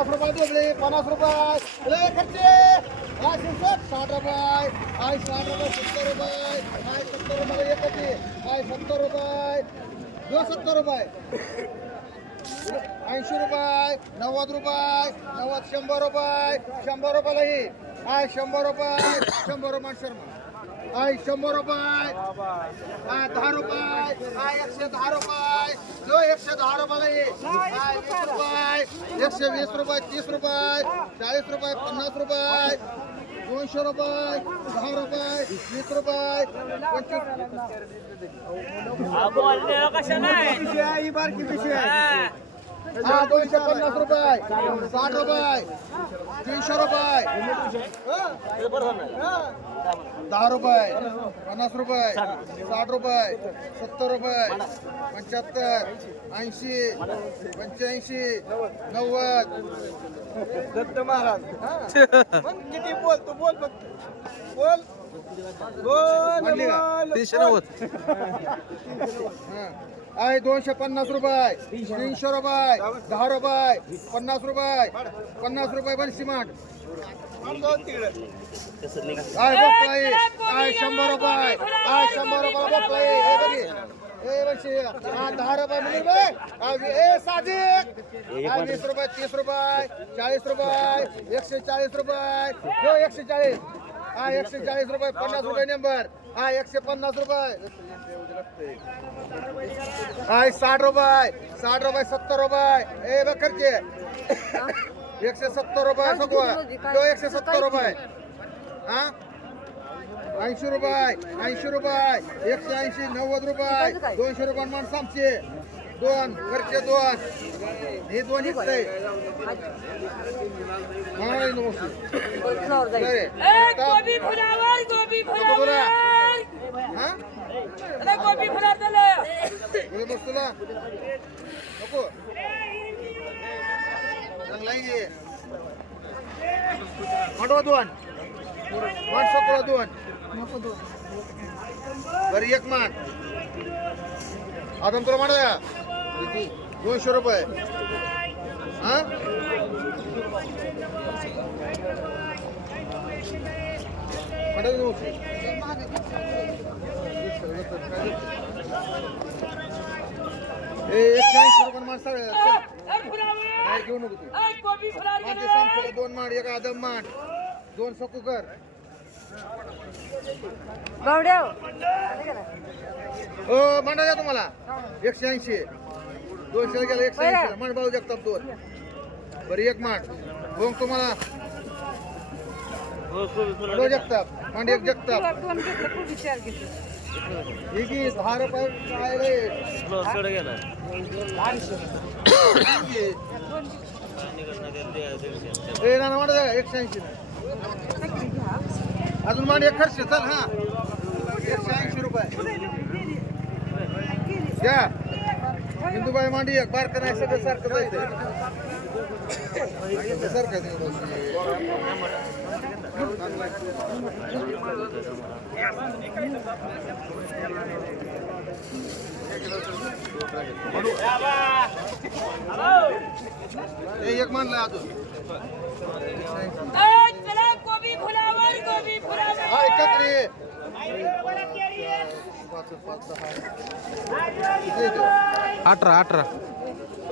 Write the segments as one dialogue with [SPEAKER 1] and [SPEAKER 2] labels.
[SPEAKER 1] पन्नास रुपये. दोबळे पन्नास रुपये लय खर्चे. काय शिरसट साठ रुपये. काय साठ रुपये सत्तर रुपये. काय सत्तर रुपये एकच काय सत्तर रुपये. दो सत्तर रुपये. ऐंशी रुपये नव्वद रुपये नव्वद शंभर रुपये शंभर रुपयाला ही काय शंभर रुपये शंभर रुपये शर्मा काय शंभर रुपये. काय दहा रुपये. काय एकशे दहा रुपये. जो एकशे दहा रुपयाला ही काय वीस रुपये. एकशे वीस रुपये तीस रुपये. चाळीस रुपये पन्नास रुपये. दोनशे रुपये दहा रुपये वीस रुपये. पंचवीस.
[SPEAKER 2] कशा नाही
[SPEAKER 1] हा दोनशे पन्नास रुपये. साठ रुपये. तीनशे रुपये. दहा रुपये. पन्नास रुपये. साठ रुपये. सत्तर रुपये. पंच्याहत्तर. ऐंशी. पंच्याऐंशी. नव्वद.
[SPEAKER 3] दत्त महाराज. मग किती बोल? तू बोल फक्त. बोल. बोल
[SPEAKER 2] तीनशे. नव्वद.
[SPEAKER 1] हा. आहे दोनशे पन्नास रुपये तीनशे रुपये दहा रुपये पन्नास रुपये पन्नास रुपये पण सिमाट
[SPEAKER 3] आहे जाऊन तिकडे
[SPEAKER 1] शंभर रुपये आय शंभर रुपये बघताय हे बघी. ए बशी हा दहा रुपये मिळेल ए सादिक. वीस रुपये तीस रुपये चाळीस रुपये एकशे चाळीस रुपये. हो एकशे चाळीस. हा एकशे चाळीस रुपये पन्नास रुपये नंबर हा एकशे पन्नास रुपये. हाय साठ रुपये साठ रुपये सत्तर रुपये. ए बकरचे. एकशे सत्तर रुपये सगळं. तो एकशे सत्तर रुपये. हा? ऐंशी रुपये ऐंशी रुपये. एकशे ऐंशी नव्वद रुपये. दोनशे रुपये माणसं आमचे दोन घरचे दोन. हे दोन
[SPEAKER 4] फुलावर
[SPEAKER 1] हा?
[SPEAKER 4] अरे गोबी फुलावर झालं
[SPEAKER 1] हे बस तुला नको. चांगला आहे मांडवा दोन मान सकोळा दोन नको दोन बरं एक मान आदम तुला मांडा दोनशे रुपये. हा? मांडा घेऊ नको तू? दोन मांड एक आदम मांड. दोन सकूकर
[SPEAKER 4] बावड्या
[SPEAKER 1] हो. मांडा द्या तुम्हाला. एकशे ऐंशी. दोनशे गेला एकशे ऐंशी मांड भाऊ जगताप दोन. बरं एक मांड. मग तुम्हाला. भाऊ जगताप. मांड एक जगताप. एकशे ऐंशी अजून मांड एक खर्च चल हा. एकशे ऐंशी रुपये. घ्या हिंदूबाई मांडी एक बारकं नाही सगळं सारखं जायचं सारखं एक मानलं अजून.
[SPEAKER 4] गोबी फुलावर गोबी फुलावर.
[SPEAKER 1] हा एकत्र?
[SPEAKER 2] अठरा अठरा.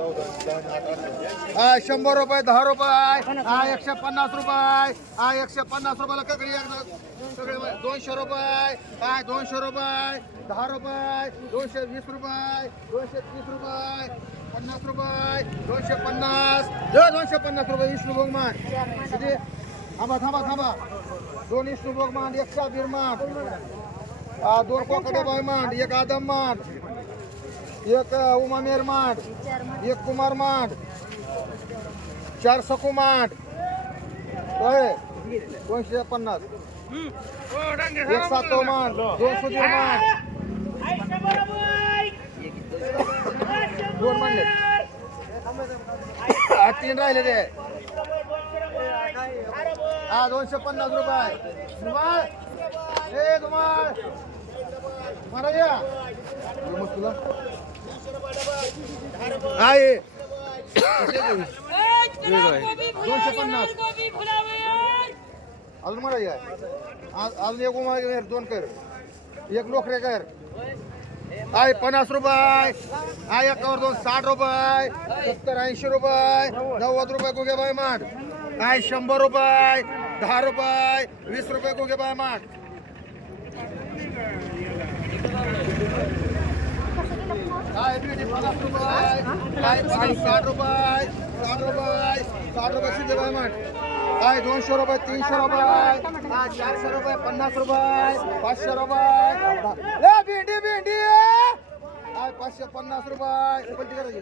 [SPEAKER 1] आय शंभर रुपये दहा रुपये हा एकशे पन्नास रुपये हा एकशे पन्नास रुपयाला ककडी सगळे दोनशे रुपये काय दोनशे रुपये दहा रुपये दोनशे वीस रुपये दोनशे तीस रुपये पन्नास रुपये दोनशे पन्नास दोनशे पन्नास रुपये विष्णू भोग थांबा थांबा थांबा. दोन विष्णू भोग मान एक शाबीर मान दोन कोकडे बाय मान एक आदम मान एक उमा उमामेर मांड एक कुमार माठ चार सकू माठ दोनशे पन्नास. एक सातो माठ दोन सुधीर माठ दोन म्हणले तीन राहिले ते हा दोनशे पन्नास रुपये. महाराज या. तुला आहे. दोनशे पन्नास. अजून मला या. अजून एक उमा कर दोन कर. एक लोकरे कर. आहे पन्नास रुपये. आहे एकावर दोन साठ रुपये. सत्तर ऐंशी रुपये. नव्वद रुपये गुगे बाय माठ. आहे शंभर रुपये. दहा रुपये. वीस रुपये गुगे बाय माठ काय भेंडी पन्नास रुपये काय काय साठ रुपये साठ रुपये साठ रुपये शिंदे बाय माठ काय दोनशे रुपये तीनशे रुपये काय चारशे रुपये पन्नास रुपये पाचशे रुपये ए भेंडी भेंडी काय पाचशे पन्नास रुपये पलटी करायची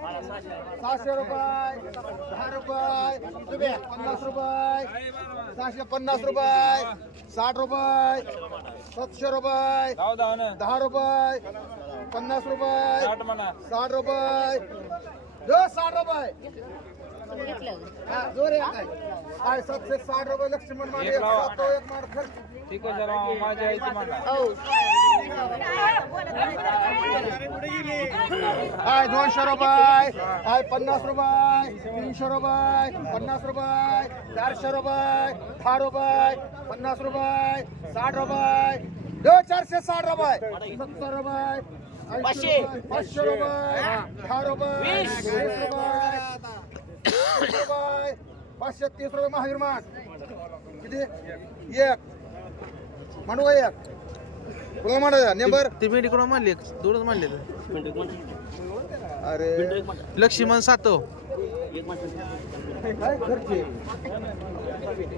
[SPEAKER 1] सहाशे रुपये दहा रुपये पन्नास रुपये सहाशे पन्नास रुपये साठ रुपये सातशे रुपये दहा रुपये पन्नास रुपये. साठ रुपये. दो साठ रुपये. हा, जोर आहे काय काय सातशे साठ रुपये लक्ष्मण मांडे एक सातो एक माड खर्च हाय दोनशे रुपये. हाय पन्नास रुपये. तीनशे रुपये. पन्नास रुपये. चारशे रुपये. दहा रुपये. पन्नास रुपये. साठ रुपये. दो चारशे साठ रुपये. सत्तर रुपये. पाचशे. रुपये. दहा रुपये. वीस. रुपये. तीस रुपये. पाचशे तीस रुपये महावीर माठ किती? एक. म्हणू का एक? कोण म्हणा नेंबर.
[SPEAKER 5] ते मेंढी कोणा मानले? दोनच मानले
[SPEAKER 1] अरे.
[SPEAKER 5] लक्ष्मण सातो
[SPEAKER 1] काय खर्च?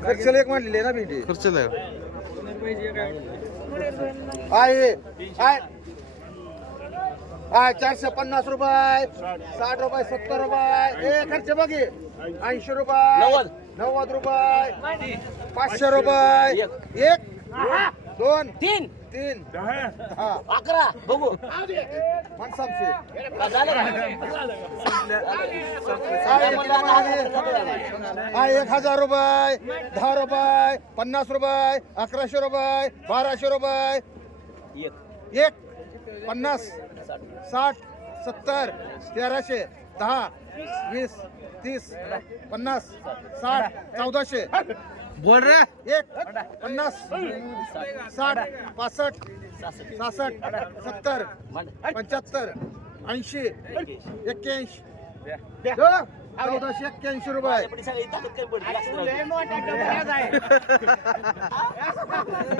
[SPEAKER 1] खर्चाला एक मांडलेली आहे ना भेंडी.
[SPEAKER 5] खर्च
[SPEAKER 1] आहे. आहे. आहे चारशे पन्नास रुपये. साठ रुपये सत्तर रुपये. ए खर्च बघे. ऐंशी रुपये. नव्वद. रुपये. पाचशे रुपये. एक. दोन तीन. तीन. हा.
[SPEAKER 3] अकरा. बघू.
[SPEAKER 1] माणसांचे हा एक हजार रुपये. दहा रुपये. पन्नास रुपये. अकराशे रुपये. बाराशे रुपये. एक. पन्नास. साठ सत्तर तेराशे दहा वीस तीस पन्नास साठ चौदाशे.
[SPEAKER 5] बोल रे.
[SPEAKER 1] एक पन्नास साठ पासष्ट सहासष्ट सत्तर पंच्याहत्तर ऐंशी एक्क्याऐंशी. चौदाशे एक्क्याऐंशी रुपये.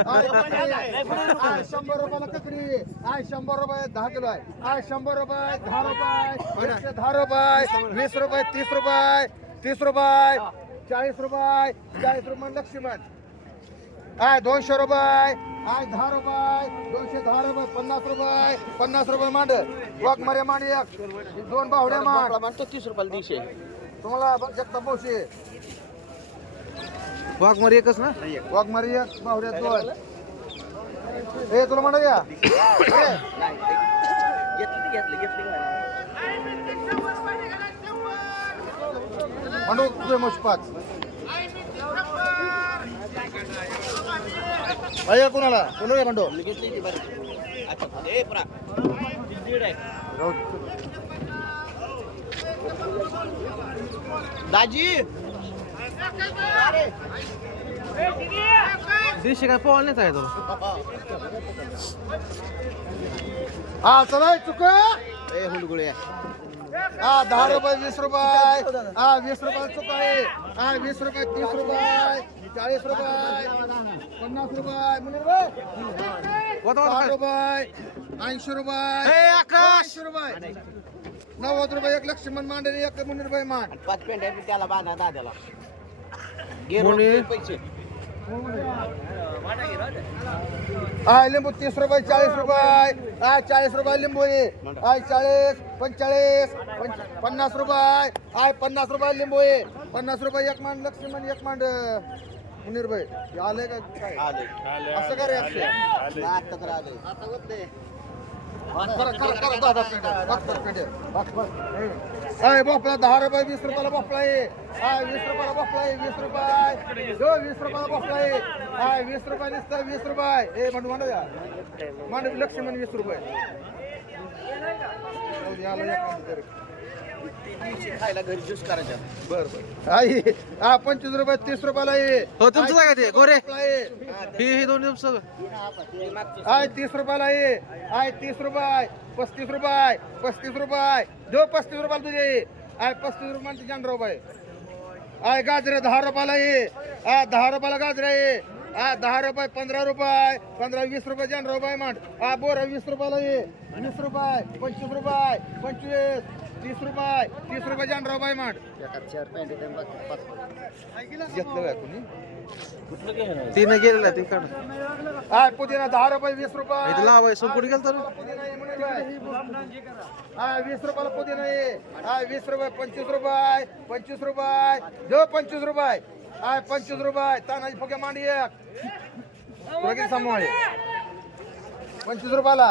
[SPEAKER 1] आय, आय, शंभर रुपयाला ककडी. आय शंभर रुपये दहा किलो आहे. आय शंभर रुपये दहा रुपये. दहा रुपये. वीस रुपये तीस रुपये. तीस रुपये. चाळीस रुपये. चाळीस रुपये लक्ष्मण. आय दोनशे रुपये. आय दहा रुपये दोनशे दहा रुपये पन्नास रुपये पन्नास रुपये मांड. वाघ मारे मांड एक दोन बावड्या मांड.
[SPEAKER 3] म्हणतो तीस रुपयाला दीडशे.
[SPEAKER 1] तुम्हाला जगताप मावशी.
[SPEAKER 5] वाघ मारी एकच ना?
[SPEAKER 1] वाघ मारे एक बावड्या दोन. हे तुला म्हणा या
[SPEAKER 3] घेतली घेतली घेतली
[SPEAKER 1] म्हणू तुझे पाच. भैया कुणाला? कोण रे म्हणतो
[SPEAKER 3] दाजी!
[SPEAKER 5] दीडशे काय पोहाल नाही आहे तो
[SPEAKER 1] हा चला चुक
[SPEAKER 3] ए हुलगुळ्या.
[SPEAKER 1] हा दहा रुपये वीस रुपये. हा वीस रुपये चुक आहे हा वीस रुपये तीस रुपये. चाळीस रुपये. पन्नास रुपये. मुनीर भाई साठ रुपये. ऐंशी रुपये.
[SPEAKER 5] ए, आकाश!
[SPEAKER 1] ऐंशी रुपये. नव्वद रुपये एक लक्ष्मण मांडे एक मुनीर भाई मान.
[SPEAKER 3] पाच पेंट आहे त्याला बांधा
[SPEAKER 5] कोणी?
[SPEAKER 3] घे पैसे.
[SPEAKER 1] हा लिंबू तीस रुपये चाळीस रुपये हा चाळीस रुपये लिंबू आहे हा चाळीस पंचेचाळीस पंच- पन्नास रुपये हाय पन्नास रुपये लिंबू आहे पन्नास रुपये एक मांड लक्ष्मण एक मांड मुनीर भाई हे आले का काय
[SPEAKER 3] आले
[SPEAKER 1] असं का रे अक्षय
[SPEAKER 3] आता तर आले आता होत नाही
[SPEAKER 1] आहे करा दहा भोपळा दहा रुपये वीस रुपयाला भोपळा आहे. हाय वीस रुपयाला भोपळा आहे वीस रुपये. जो वीस रुपयाला भोपळा आहे. हाय वीस रुपये दिसतं वीस रुपये. ए म्हणू म्हणू या लक्ष्मण वीस रुपये जाऊ दे, आलं एक मिनिट तरी.
[SPEAKER 3] खायला घरी ज्यूस करायचा
[SPEAKER 1] बर बर. आई हा पंचवीस रुपये तीस रुपयाला ये.
[SPEAKER 5] हो तुमचं काय ते? गोरे?
[SPEAKER 1] आहे
[SPEAKER 5] हे हे दोन तुमचं
[SPEAKER 1] आय तीस रुपयाला ये. आय तीस रुपये. पस्तीस रुपये. पस्तीस रुपये. दो पस्तीस रुपयाला तुझे आय पस्तीस रुपये तुझ्या रुपये. आय गाजरे दहा रुपयाला ये. आ दहा रुपयाला गाजरे ये. आ दहा रुपये पंधरा रुपये. पंधरा वीस रुपये जन रुपये मांड. आ बोर वीस रुपयाला ये. वीस रुपये पंचवीस रुपये पंचवीस. तीस रुपये तीस रुपये जन रुपये मांड घेतलं का कोणी
[SPEAKER 5] तिने गेलेला ते काढ
[SPEAKER 1] आय पुदिना दहा रुपये वीस रुपये
[SPEAKER 5] इथं लावाय संपून गेलं तर
[SPEAKER 1] हा वीस रुपयाला पुदिना ये हा वीस रुपये पंचवीस रुपये पंचवीस रुपये जो पंचवीस रुपये हा पंचवीस रुपये तानाजी फुगे मांडी एक सांभाळे पंचवीस रुपयाला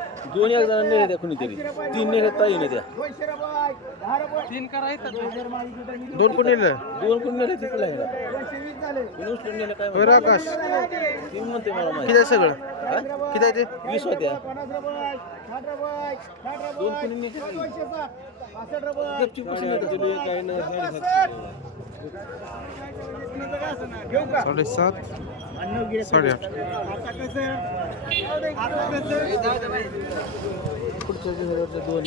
[SPEAKER 3] दोन एक जण नेले त्या कुणीतरी तीन नेले ताई ने त्या.
[SPEAKER 1] दोनशे रुपये दहा रुपये
[SPEAKER 5] तीन करायचं दोन कोण नेलं.
[SPEAKER 3] दोन कोण नेले कोणी उचलून नेलं काय
[SPEAKER 5] होय रे आकाश?
[SPEAKER 3] तीन म्हणते मला माहिती.
[SPEAKER 5] किती आहे सगळं? किती आहे ते?
[SPEAKER 3] वीस होत्या. दोन
[SPEAKER 1] रुपये
[SPEAKER 3] कोणी
[SPEAKER 5] साडेसात. साडेआठ
[SPEAKER 1] आता कसं आता कसं
[SPEAKER 3] पुढच्या दिवसावरच्या दोन